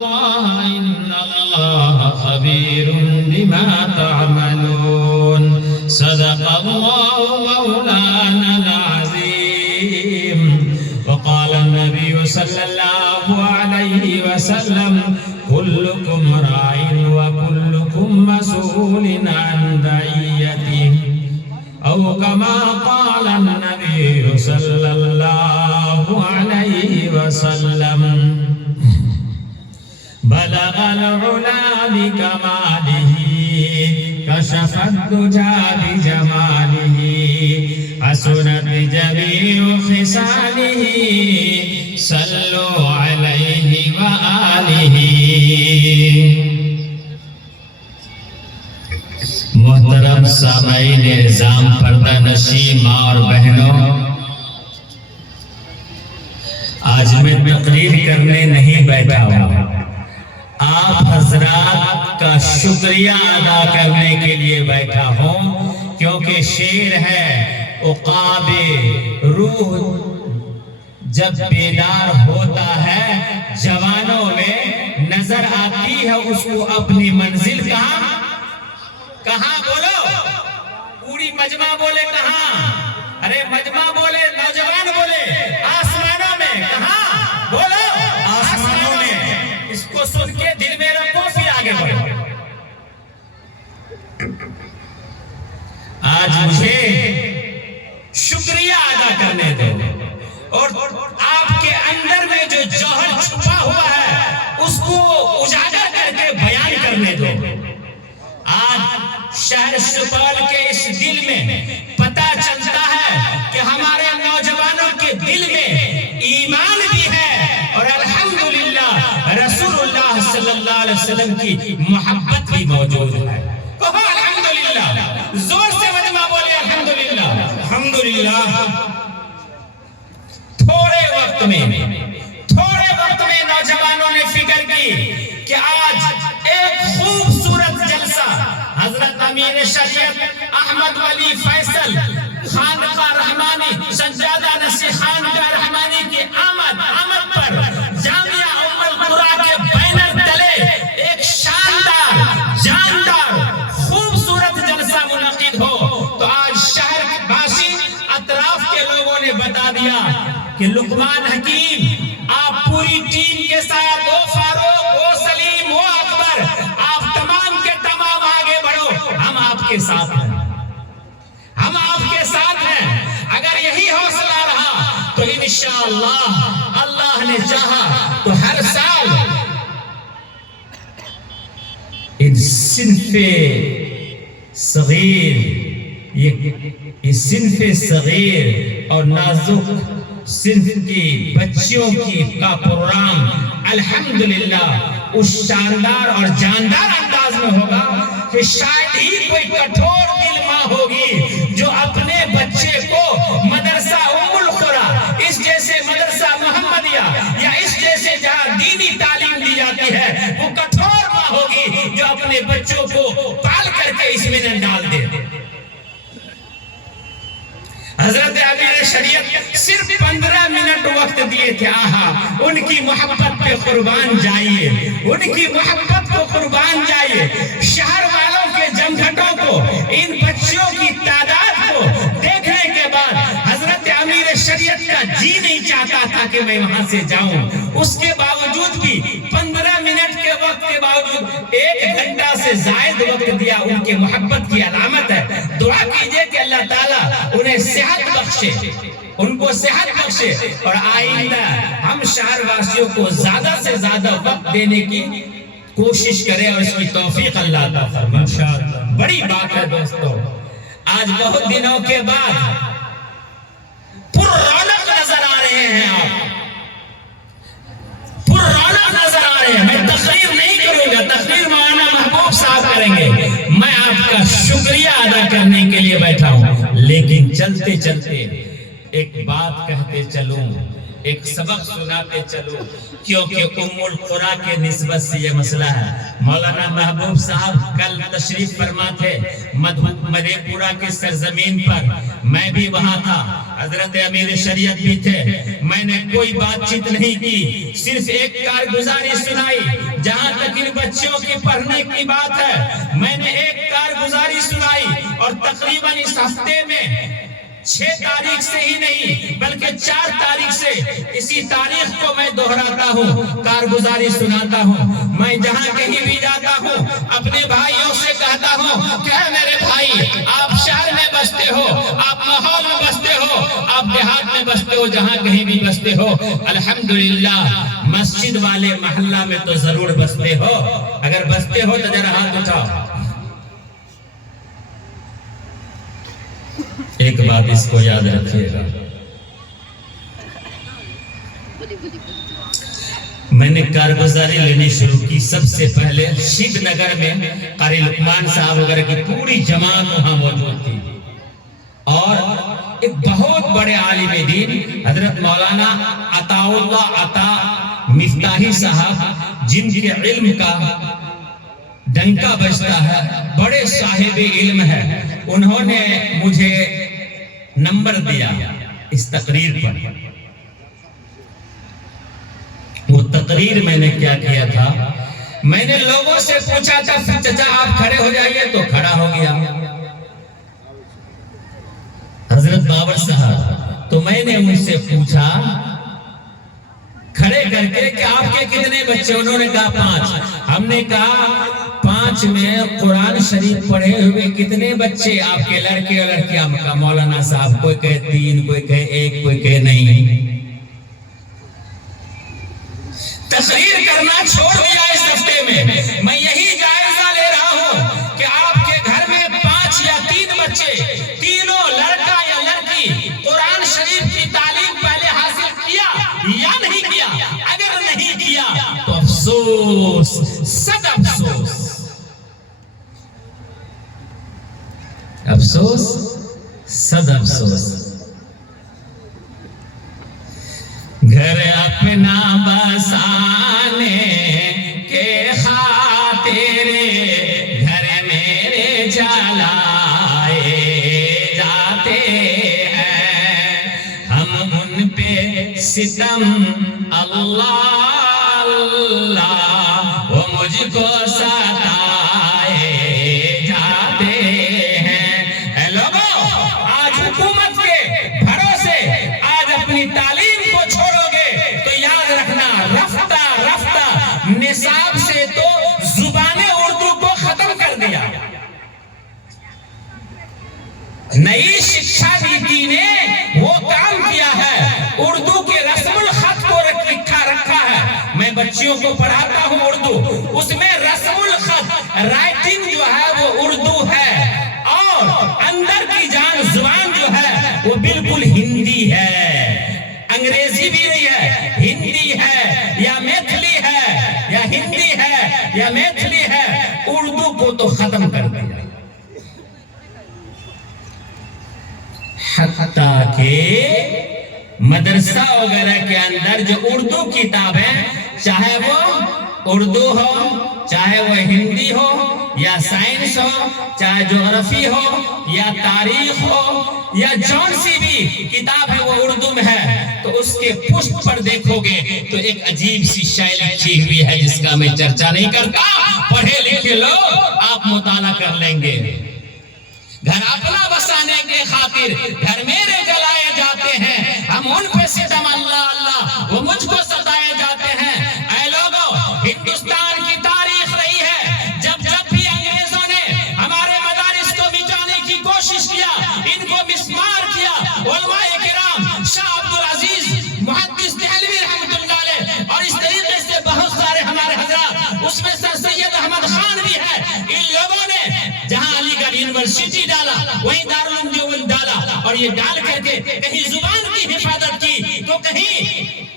الله إن الله خبير بما تعملون صدق الله مولانا العظيم. وقال النبي صلى الله عليه وسلم كلكم راع وكلكم مسؤول عن رعيته، أو كما قال النبي صلى الله عليه وسلم. بلغ العلا بكماله كشف الدجى بجماله حسنت جميع خصاله صلوا عليه وآله. محترم سامعین نظام پردہ نشین ماں اور بہنوں، آج میں تقریر کرنے نہیں بیٹھا ہوں، آپ حضرات کا شکریہ ادا کرنے کے لیے بیٹھا ہوں، کیونکہ شعر ہے عقاب روح جب بیدار ہوتا ہے جوانوں میں نظر آتی ہے اس کو اپنی منزل کہاں بولو، پوری مجمع بولے کہاں، ارے مجمع بولے، نوجوان بولے، آسمانوں میں، کہاں بولو، آسمانوں میں. اس کو سن کے دل میں رکھو پھر آگے بڑھو. آج مجھے شکریہ ادا کرنے دو اور آپ کے اندر میں جو جوہر چھپا ہوا ہے اس کو اجاگر کر کے بیان کرنے دو. آج شہر سپول کے اس دل میں پتہ چلتا ہے کہ ہمارے نوجوانوں کے دل میں ایمان بھی ہے اور الحمدللہ رسول اللہ صلی اللہ علیہ وسلم کی محبت بھی موجود ہے. کہو الحمدللہ، زور سے مجمع بولے الحمدللہ. الحمدللہ. تھوڑے وقت میں نوجوانوں نے فکر کی کہ آج ایک خوبصورت جلسہ حضرت امیر شریعت احمد ولی فیصل خانقاہ رحمانی سجادہ نصیر خانقاہ رحمانی کی آمد پر جامعہ ام القرآن کے بینر تلے ایک شاندار جاندار خوبصورت جلسہ منعقد ہو. تو آج شہر باسی اطراف کے لوگوں نے بتا دیا کہ لقمان حکیم آپ پوری ٹیم کے ساتھ، وہ فاروق، وہ سلیم، وہ اکبر، آپ تمام کے تمام آگے بڑھو، ہم آپ کے ساتھ ہیں، ہم آپ کے ساتھ ہیں. اگر یہی حوصلہ رہا تو انشاءاللہ اللہ نے چاہا تو ہر سال اس صنف صغیر، یہ صنف صغیر اور نازک صنف کی بچیوں کا پروگرام الحمدللہ اس شاندار اور جاندار انداز میں ہوگا کہ شاید ہی کوئی کٹھور دل ماں ہوگی جو اپنے بچے کو مدرسہ ام القرآ، اس جیسے مدرسہ محمدیہ یا اس جیسے جہاں دینی تعلیم دی جاتی ہے، وہ کٹھور ماں ہوگی جو اپنے بچوں کو پال کر کے اس میں نہ ڈال دے. حضرت امیر شریعت صرف 15 منٹ وقت دیے تھے. آہا، ان کی محبت پہ قربان جائیے، ان کی محبت کو قربان جائیے. شہر والوں کے جمگھٹوں کو، ان بچوں کی تعداد کو دیکھنے کے بعد حضرت امیر شریعت کا جی نہیں چاہتا تھا کہ میں وہاں سے جاؤں. اس کے باوجود بھی 15 منٹ کے وقت کے باوجود 1 گھنٹہ سے زائد وقت دیا. ان کے محبت کی علامت ہے. دعا کیجئے کہ اللہ تعالیٰ انہیں صحت بخشے، ان کو صحت بخشے، اور آئندہ ہم شہر واسیوں کو زیادہ سے زیادہ وقت دینے کی کوشش کریں اور اس کی توفیق اللہ عطا فرمائے. بڑی بات ہے دوستو، آج بہت دنوں کے بعد پر رونق نظر آ رہے ہیں، آپ پر رونق نظر آ رہے ہیں. میں تقریر نہیں کروں گا، تقریر مولانا محبوب صاحب کریں گے. میں آپ کا شکریہ ادا کرنے کے لیے بیٹھا ہوں، لیکن چلتے چلتے ایک بات کہتے چلوں، ایک سبق سناتے چلوں، کیونکہ ام القرآن کے نسبت سے یہ مسئلہ ہے. مولانا محبوب صاحب کل تشریف فرما تھے مدھے پورہ کی سرزمین پر، میں بھی وہاں تھا، حضرت امیر شریعت بھی تھے. میں نے کوئی بات چیت نہیں کی، صرف ایک کارگزاری سنائی. بچوں کی پڑھنے کی بات ہے، میں نے ایک کارگزاری سنائی اور تقریباً اس ہفتے میں 6 تاریخ سے ہی نہیں بلکہ 4 تاریخ سے اسی تاریخ کو میں دہراتا ہوں، کارگزاری سناتا ہوں۔ میں جہاں کہیں بھی جاتا ہوں اپنے بھائیوں سے کہتا ہوں کہ میرے بھائی، آپ شہر میں بستے ہو، آپ ماحول میں بستے ہو، آپ دیہات میں بستے ہو، جہاں کہیں بھی بستے ہو، الحمدللہ مسجد والے محلہ میں تو ضرور بستے ہو۔ اگر بستے ہو تو ذرا ہاتھ اٹھاؤ۔ ایک بات اس کو یاد رکھیے گا، میں نے کارگزاری لینی شروع کی سب سے پہلے شیب نگر میں قاری لقمان صاحب وغیرہ کی پوری جماعت وہاں موجود تھی، اور ایک بہت بڑے عالم دین حضرت مولانا عطا اللہ عطا مفتاحی صاحب، جن کے علم کا ڈنکا بجتا ہے، بڑے صاحب علم ہے، انہوں نے مجھے نمبر دیا اس تقریر پر۔ وہ تقریر میں نے کیا کیا تھا، میں نے لوگوں سے پوچھا تھا چچا آپ کھڑے ہو جائیے، تو کھڑا ہو گیا حضرت بابر صاحب۔ تو میں نے ان سے پوچھا کھڑے کر کے کہ آپ کے کتنے بچے؟ انہوں نے کہا 5۔ ہم نے کہا 5 میں قرآن شریف پڑھے ہوئے کتنے بچے آپ کے لڑکے اور لڑکیاں؟ کا مولانا صاحب کوئی کہے 3، کوئی کہے 1، کوئی کہے نہیں۔ تقریر کرنا چھوڑ دیا اس ہفتے میں یہی جائزہ لے رہا ہوں کہ آپ کے گھر میں 5 یا 3 بچے، تینوں لڑکا یا لڑکی قرآن شریف کی تعلیم پہلے حاصل کیا یا نہیں کیا؟ اگر نہیں کیا تو افسوس، صد افسوس، افسوس، صد افسوس۔ گھر اپنا بسانے کے خاطر گھر میرے جلائے جاتے ہیں، ہم ان پہ ستم اللہ اللہ وہ مجھ کو ستائے جاتے ہیں۔ اے لوگوں، آج حکومت کے بھروسے آج اپنی تعلیم کو چھوڑو گے تو یاد رکھنا رفتہ رفتہ نصاب سے تو زبان اردو کو ختم کر دیا۔ نئی شکشا نیتی نے وہ کام کیا ہے، اردو کے رسم الخط کو رکھا ہے۔ میں بچیوں کو پڑھاتا ہوں اردو، اس میں رسم الخط رائٹنگ جو ہے وہ اردو ہے، اور اندر کی جان زبان جو ہے وہ بالکل ہندی ہے، انگریزی بھی نہیں ہے، ہندی ہے یا میتھلی ہے، یا ہندی ہے یا میتھلی ہے۔ اردو کو تو ختم کر دیا، حتیٰ کہ مدرسہ وغیرہ کے اندر جو اردو کتابیں، چاہے وہ اردو ہو، چاہے وہ ہندی ہو یا سائنس ہو، چاہے جغرافی ہو یا تاریخ ہو یا جون سی بھی کتاب ہے وہ اردو میں ہے، تو اس کے پشت پر دیکھو گے تو ایک عجیب سی شاعری لکھی ہوئی ہے جس کا میں چرچا نہیں کرتا، پڑھے لکھے لوگ آپ مطالعہ کر لیں گے۔ گھر اپنا بسانے کے خاطر گھر میرے جلائے جاتے ہیں، ہم ان پہ ستم اللہ اللہ وہ مجھ کو ستائے جاتے ہیں۔ اے لوگوں، ہندوستان کی تاریخ رہی ہے، جب بھی انگریزوں نے ہمارے مدارس کو مٹانے کی کوشش کیا، ان کو مسمار کیا، علماء کرام، شاہ عبدالعزیز محدث دہلوی رحمۃ اللہ علیہ، اور اس طریقے سے بہت سارے ہمارے حضرات، اس میں سر سید احمد خان بھی ہے، ان لوگوں نے جہاں علی گڑھ یونیورسٹی ڈالا وہیں دارالعلوم دیوبند ڈالا، اور یہ ڈال کر کے کہیں زبان کی حفاظت کی تو کہیں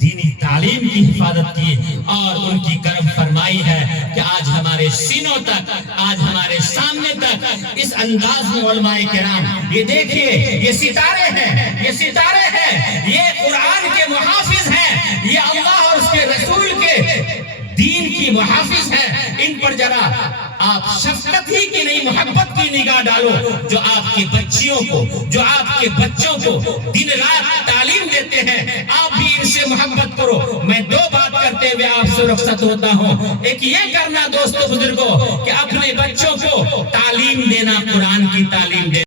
دینی تعلیم کی حفاظت کی، اور ان کی کرم فرمائی ہے کہ آج ہمارے سینوں تک، آج ہمارے سامنے تک اس انداز میں علماء کرام، یہ دیکھیے یہ ستارے ہیں، یہ ستارے ہیں، یہ قرآن کے محافظ ہیں، یہ اللہ اور اس کے رسول کے دین کی محافظ ہیں، ان پر ذرا آپ شفقت ہی کی نہیں محبت کی نگاہ ڈالو، جو آپ کی بچیوں کو، جو آپ کے بچوں کو دن رات تعلیم دیتے ہیں، آپ بھی ان سے محبت کرو. میں دو بات کرتے ہوئے آپ سے رخصت ہوتا ہوں. ایک یہ کرنا دوستو بزرگوں کہ اپنے بچوں کو تعلیم دینا، قرآن کی تعلیم دینا.